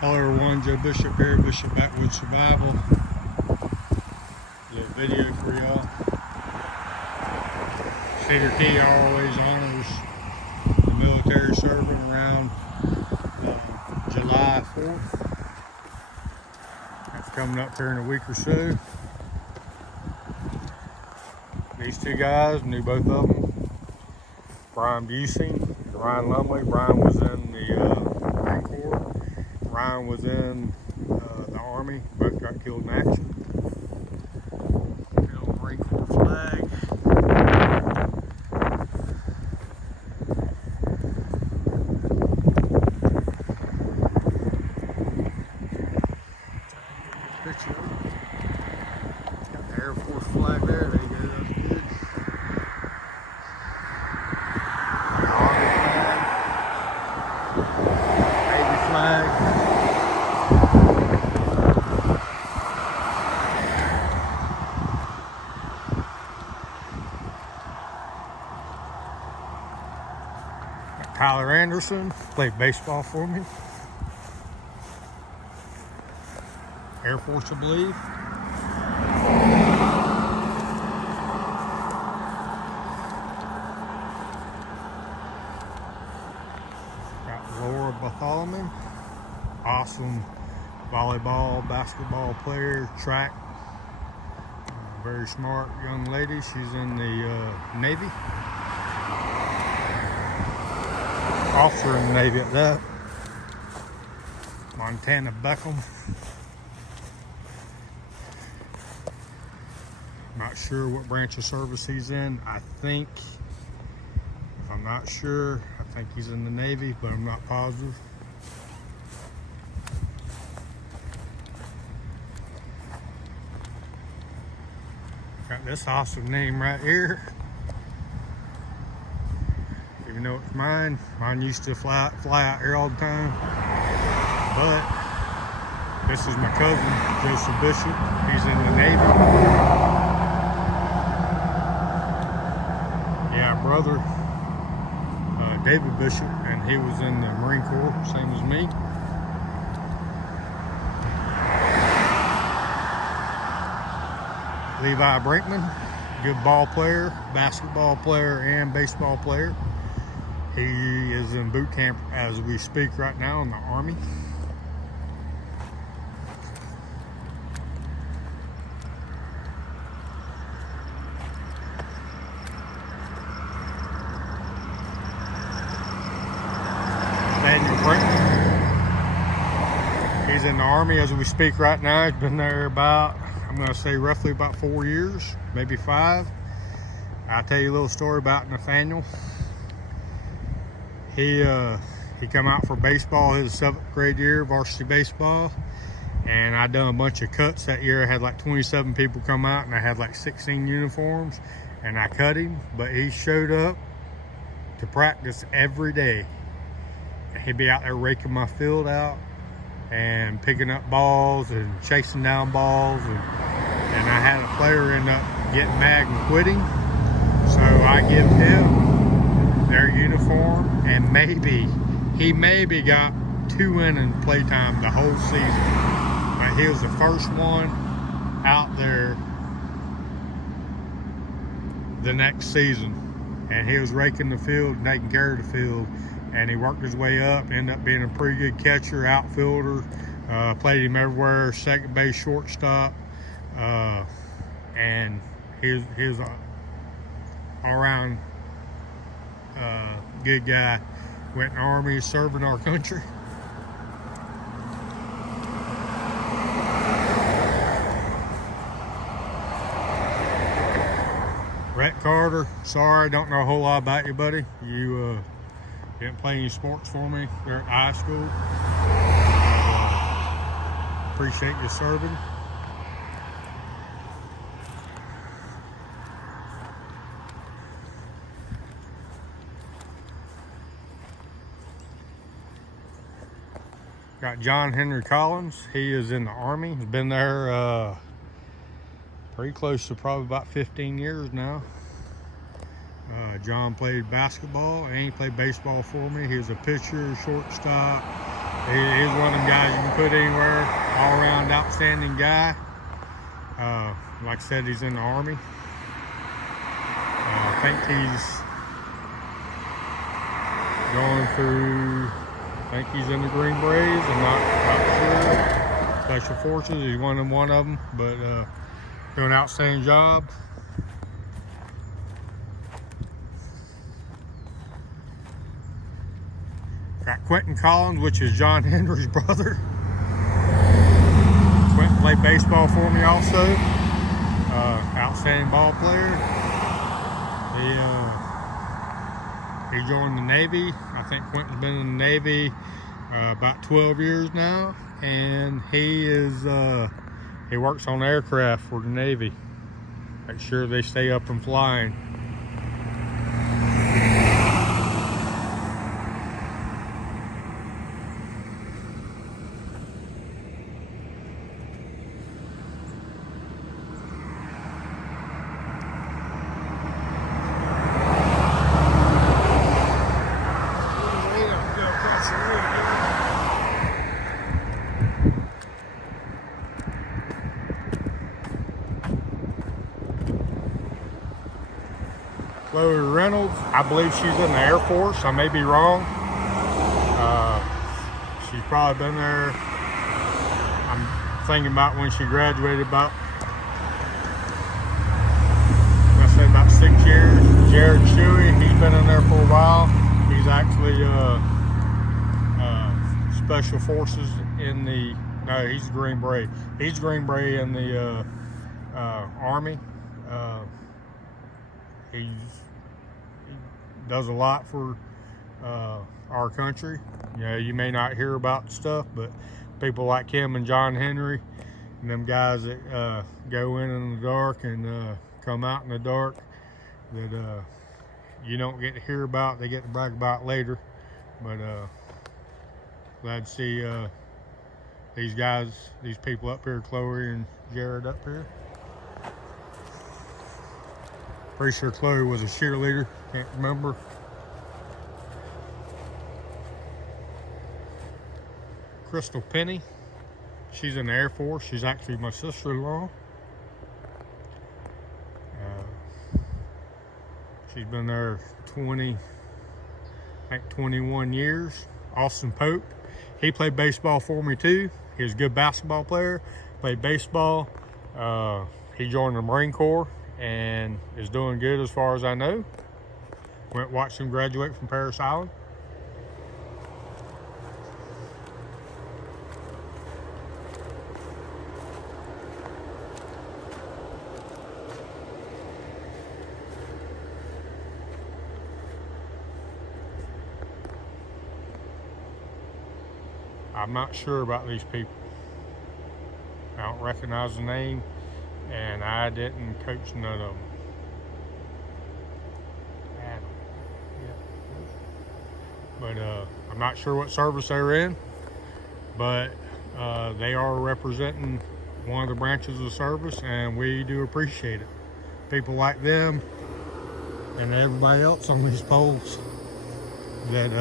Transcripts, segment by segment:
Hello everyone, Joe Bishop here, Bishop Backwoods Survival. The video for y'all. Cedar Key always honors the military serving around July 4th. That's coming up here in a week or so. These two guys, knew both of them. Brian Busey, Ryan Lumley. Brian was in the Marine Corps. Ryan was in the Army. Both got killed in action. Marine Corps flag. Picture. Got the Air Force flag there. There you go. That's good. Army flag. Navy flag. Tyler Anderson played baseball for me. Air Force, I believe. Got Laura Bartholomew, awesome volleyball, basketball player, track. Very smart young lady. She's in the Navy. Officer in the Navy at that. Montana Beckham. Not sure what branch of service he's in. I'm not sure, I think he's in the Navy, but I'm not positive. Got this awesome name right here. Even though it's mine used to fly out here all the time. But this is my cousin, Joseph Bishop. He's in the Navy. Yeah, brother, David Bishop, and he was in the Marine Corps, same as me. Levi Brinkman, good ball player, basketball player, and baseball player. He is in boot camp as we speak right now in the Army. Daniel Brinkman. He's in the Army as we speak right now. He's been there about, I'm going to say roughly about 4 years, maybe 5. I'll tell you a little story about Nathaniel. He come out for baseball his 7th grade year, varsity baseball, and I done a bunch of cuts that year. I had like 27 people come out, and I had like 16 uniforms, and I cut him, but he showed up to practice every day. He'd be out there raking my field out and picking up balls and chasing down balls, and I had a player end up getting mad and quitting, so I give him their uniform, and he maybe got 2 innings playtime the whole season. But he was the first one out there the next season, and he was raking the field, taking care of the field, and he worked his way up, ended up being a pretty good catcher, outfielder, played him everywhere, second base, shortstop, and he was all around good guy. Went in the Army, serving our country. Rhett Carter, sorry, don't know a whole lot about you, buddy. You didn't play any sports for me there at high school. Appreciate you serving. Got John Henry Collins. He is in the Army. He's been there pretty close to probably about 15 years now. John played basketball and he played baseball for me. He was a pitcher, shortstop, He's one of them guys you can put anywhere, all-around outstanding guy. Like I said, he's in the Army. I think he's going through, I think he's in the Green Berets. I'm not sure. Special Forces, he's one of them, but doing an outstanding job. Got Quentin Collins, which is John Henry's brother. Quentin played baseball for me also. Outstanding ball player. He joined the Navy. I think Quentin's been in the Navy about 12 years now, and he works on aircraft for the Navy. Make sure they stay up and flying. Levi Reynolds, I believe she's in the Air Force. I may be wrong. She's probably been there. I'm thinking about when she graduated, about, let's say, about 6 years. Jared Shuey, he's been in there for a while. He's actually Special Forces in the, no, he's Green Beret. He's Green Beret in the Army. He does a lot for our country. You know, you may not hear about stuff, but people like him and John Henry and them guys that go in the dark and come out in the dark, that you don't get to hear about, they get to brag about later. But glad to see these guys, these people up here, Chloe and Jared up here. Pretty sure Chloe was a cheerleader, can't remember. Crystal Penny, she's in the Air Force. She's actually my sister-in-law. She's been there 21 years. Austin Pope, he played baseball for me too. He was a good basketball player, played baseball. He joined the Marine Corps and is doing good as far as I know. Went watched him graduate from Parris Island. I'm not sure about these people. I don't recognize the name, and I didn't coach none of them. But I'm not sure what service they're in, but they are representing one of the branches of the service, and we do appreciate it. People like them and everybody else on these poles that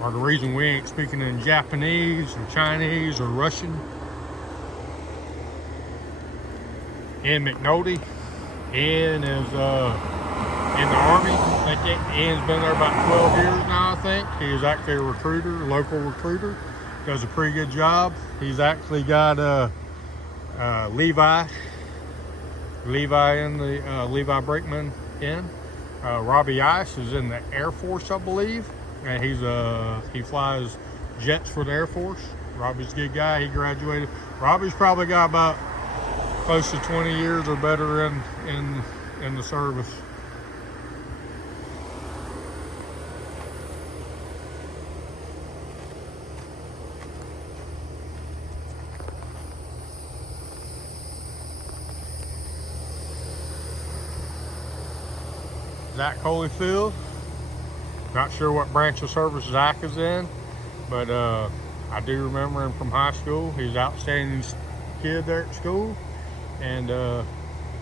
are the reason we ain't speaking in Japanese or Chinese or Russian. Ian McNulty. Ian is in the Army. I think Ian's been there about 12 years now, I think. He's actually a recruiter, a local recruiter. Does a pretty good job. He's actually got Levi in the Levi Brinkman in. Robbie Ice is in the Air Force, I believe. And he flies jets for the Air Force. Robbie's a good guy. He graduated. Robbie's probably got about close to 20 years or better in the service. Zach Holyfield. Not sure what branch of service Zach is in, but I do remember him from high school. He's an outstanding kid there at school, and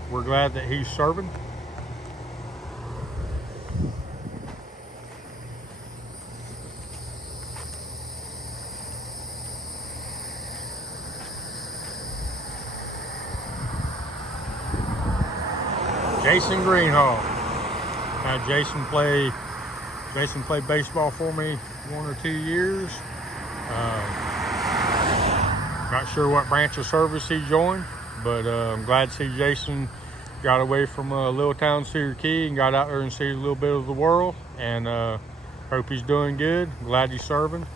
we're glad that he's serving. Jason Greenhall. Had Jason play baseball for me 1 or 2 years. Not sure what branch of service he joined, but I'm glad to see Jason got away from little town Cedar Key and got out there and see a little bit of the world. And hope he's doing good. Glad he's serving.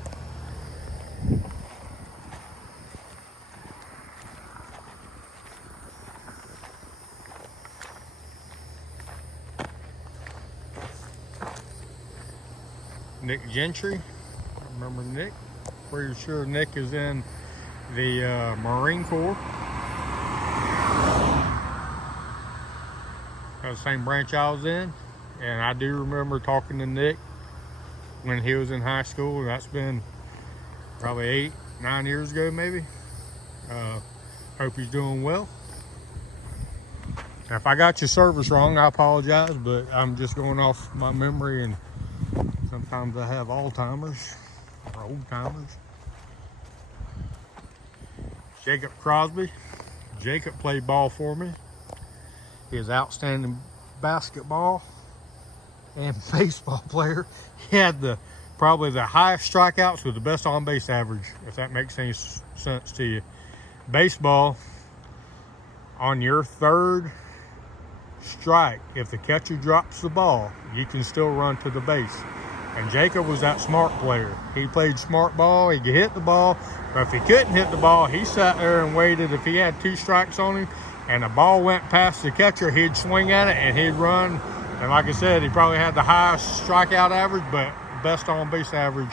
Nick Gentry. I remember Nick. Pretty sure Nick is in the Marine Corps. The same branch I was in. And I do remember talking to Nick when he was in high school. That's been probably 8, 9 years ago maybe. Hope he's doing well. If I got your service wrong, I apologize, but I'm just going off my memory, and sometimes I have Alzheimer's or old timers. Jacob Crosby. Jacob played ball for me. He is outstanding basketball and baseball player. He had probably the highest strikeouts with the best on-base average, if that makes any sense to you. Baseball, on your third strike, if the catcher drops the ball, you can still run to the base. And Jacob was that smart player. He played smart ball. He could hit the ball, but if he couldn't hit the ball, he sat there and waited. If he had 2 strikes on him and the ball went past the catcher, he'd swing at it and he'd run. And like I said, he probably had the highest strikeout average, but best on base average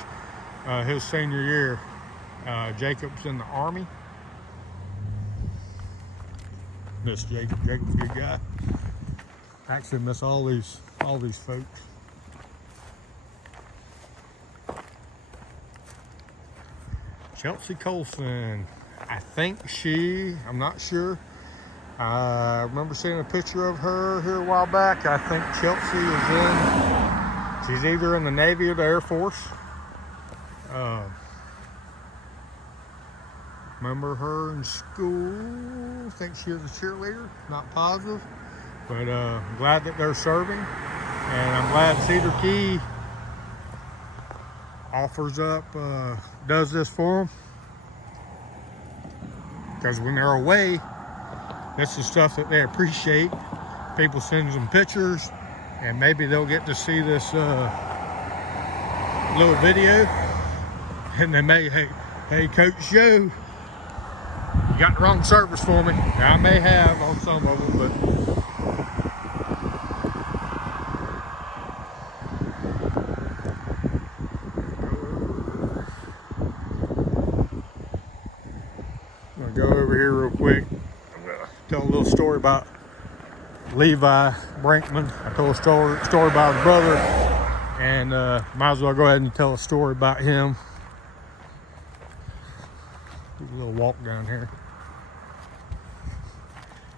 his senior year. Jacob's in the Army. Miss Jacob. Jacob's a good guy. Actually miss all these folks. Chelsea Colson. I think I'm not sure. I remember seeing a picture of her here a while back. I think Chelsea she's either in the Navy or the Air Force. Remember her in school. I think she was a cheerleader, not positive. But I'm glad that they're serving. And I'm glad Cedar Key offers up, does this for them. Because when they're away, that's the stuff that they appreciate. People send them pictures, and maybe they'll get to see this little video, and they may, hey, Coach Joe, you got the wrong service for me. Now, I may have on some of them, but I'm gonna go over here real quick. I'm gonna tell a little story about Levi Brinkman. I told a story about his brother, and might as well go ahead and tell a story about him. Do a little walk down here.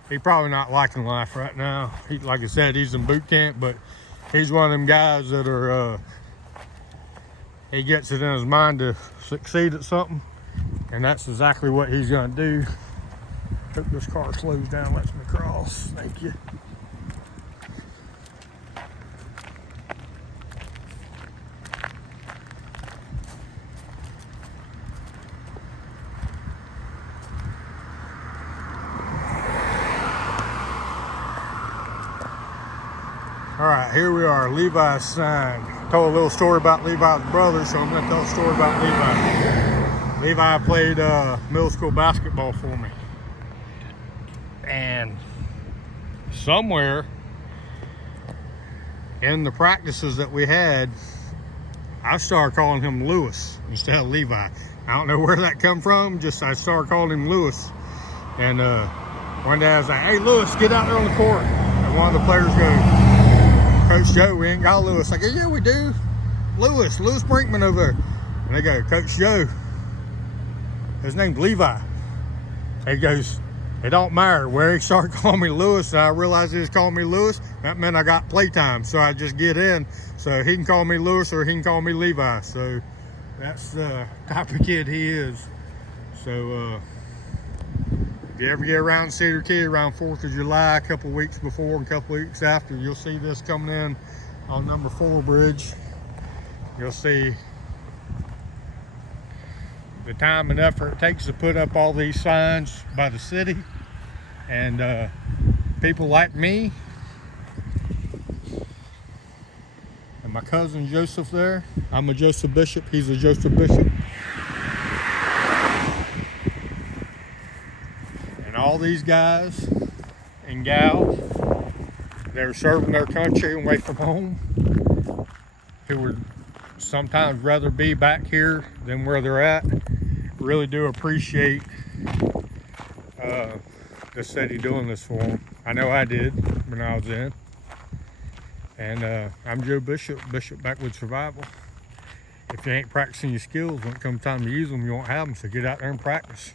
He's probably not liking life right now. Like I said, he's in boot camp, but he's one of them guys that are, he gets it in his mind to succeed at something, and that's exactly what he's gonna do. Hope this car slows down, lets me cross. Thank you. All right, here we are, Levi's sign. Told a little story about Levi's brother, so I'm gonna tell a story about Levi. Levi played middle school basketball for me. And somewhere in the practices that we had, I started calling him Lewis instead of Levi. I don't know where that come from, just I started calling him Lewis. And one day I was like, hey Lewis, get out there on the court. And one of the players goes, Coach Joe, we ain't got Lewis. I go, yeah, we do. Lewis Brinkman over there. And they go, Coach Joe, his name's Levi. He goes, it don't matter. Where he started calling me Lewis, and I realized he was calling me Lewis, that meant I got playtime. So I just get in. So he can call me Lewis or he can call me Levi. So that's the type of kid he is. So you ever get around Cedar Key around 4th of July, a couple of weeks before and a couple of weeks after, you'll see this coming in on number 4 bridge. You'll see the time and effort it takes to put up all these signs by the city, and people like me and my cousin Joseph there. I'm a Joseph Bishop, he's a Joseph Bishop. And all these guys and gals that are serving their country away from home, who would sometimes rather be back here than where they're at, really do appreciate the city doing this for them. I know I did when I was in. And I'm Joe Bishop, Bishop Backwoods Survival. If you ain't practicing your skills, when it comes time to use them, you won't have them, so get out there and practice.